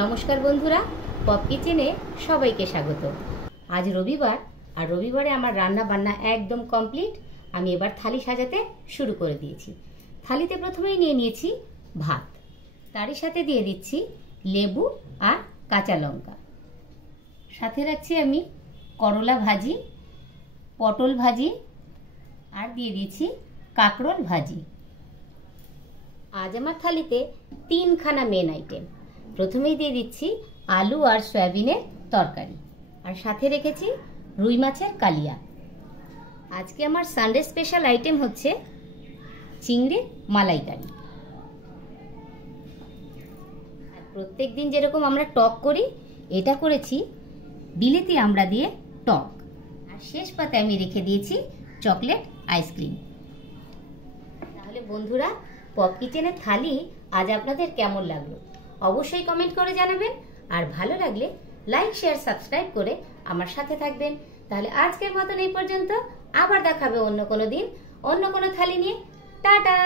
নমস্কার বন্ধুরা, পপ কিচেনে সবাইকে স্বাগত। আজ রবিবার, আর রবিবারে আমার রান্না বান্না একদম কমপ্লিট। আমি এবার থালি সাজাতে শুরু করে দিয়েছি। থালিতে প্রথমেই নিয়ে নিয়েছি ভাত, তারই সাথে দিয়ে দিচ্ছি লেবু আর কাঁচা লঙ্কা। সাথে রাখছি আমি করলা ভাজি, পটল ভাজি আর দিয়ে দিয়েছি কাঁকরোল ভাজি। আজ আমার থালিতে তিনখানা মেন আইটেম। প্রথমেই দিয়ে দিচ্ছি আলু আর সয়াবিনের তরকারি, আর সাথে রেখেছি রুই মাছের কালিয়া। আজকে আমার সানডে স্পেশাল আইটেম হচ্ছে চিংড়ির মালাইকারি। আর প্রত্যেক দিন যেরকম আমরা টক করি, এটা করেছি বিলেতি আমড়া দিয়ে টক। আর শেষ পাতে আমি রেখে দিয়েছি চকলেট আইসক্রিম। তাহলে বন্ধুরা, পপ কিচেনের থালি আজ আপনাদের কেমন লাগলো অবশ্যই কমেন্ট করে জানাবেন। আর ভালো লাগলে লাইক, শেয়ার, সাবস্ক্রাইব করে আমার সাথে থাকবেন। তাহলে আজকের মতন এই পর্যন্ত। আবার দেখাবে অন্য কোনো দিন অন্য কোনো থালি নিয়ে। টাটা।